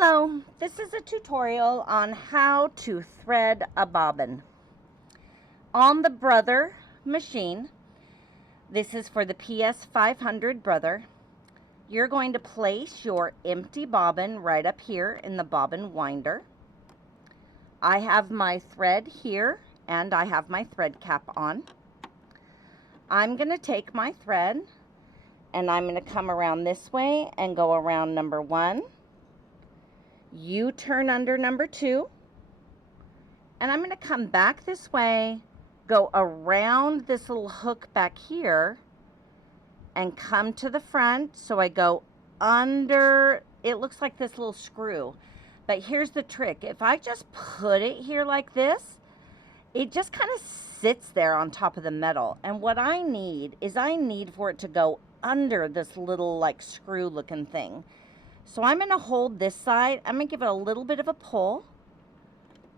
Hello, this is a tutorial on how to thread a bobbin. On the Brother machine, this is for the PS500 Brother, you're going to place your empty bobbin right up here in the bobbin winder. I have my thread here and I have my thread cap on. I'm going to take my thread and I'm going to come around this way and go around number 1. You turn under number 2, and I'm going to come back this way, go around this little hook back here, and come to the front. So I go under, it looks like this little screw, but here's the trick. If I just put it here like this, it just kind of sits there on top of the metal, and what I need is I need for it to go under this little like screw looking thing. So I'm going to hold this side, I'm going to give it a little bit of a pull,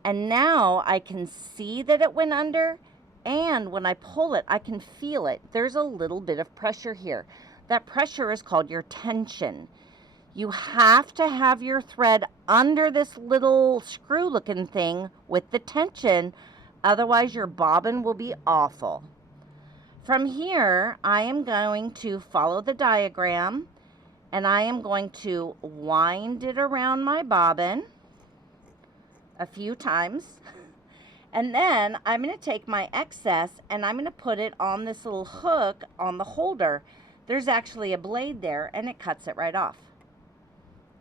and now I can see that it went under, and when I pull it, I can feel it. There's a little bit of pressure here. That pressure is called your tension. You have to have your thread under this little screw looking thing with the tension, otherwise your bobbin will be awful. From here, I am going to follow the diagram, and I am going to wind it around my bobbin a few times. And then I'm going to take my excess and I'm going to put it on this little hook on the holder. There's actually a blade there and it cuts it right off.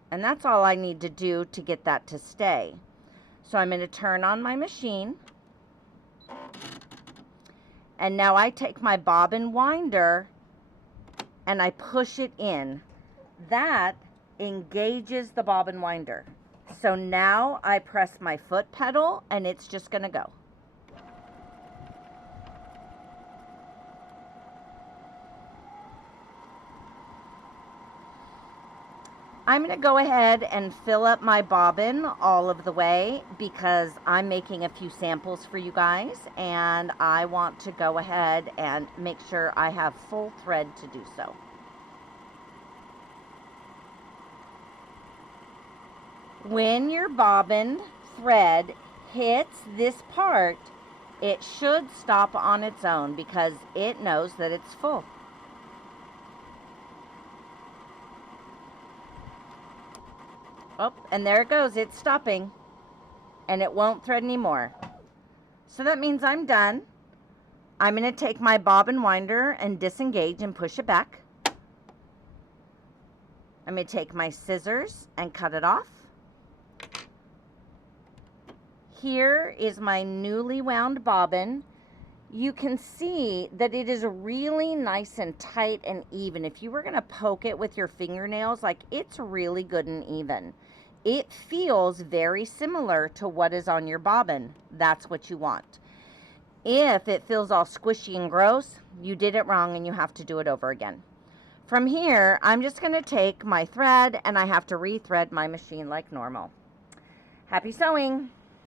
And that's all I need to do to get that to stay. So I'm going to turn on my machine. And now I take my bobbin winder and I push it in. That engages the bobbin winder. So now I press my foot pedal and it's just going to go. I'm going to go ahead and fill up my bobbin all of the way because I'm making a few samples for you guys and I want to go ahead and make sure I have full thread to do so. When your bobbin thread hits this part, it should stop on its own because it knows that it's full. Oh, and there it goes, it's stopping, and it won't thread anymore. So that means I'm done. I'm going to take my bobbin winder and disengage and push it back. I'm going to take my scissors and cut it off. Here is my newly wound bobbin. You can see that it is really nice and tight and even. If you were going to poke it with your fingernails, like it's really good and even. It feels very similar to what is on your bobbin. That's what you want. If it feels all squishy and gross, you did it wrong and you have to do it over again. From here, I'm just going to take my thread and I have to rethread my machine like normal. Happy sewing!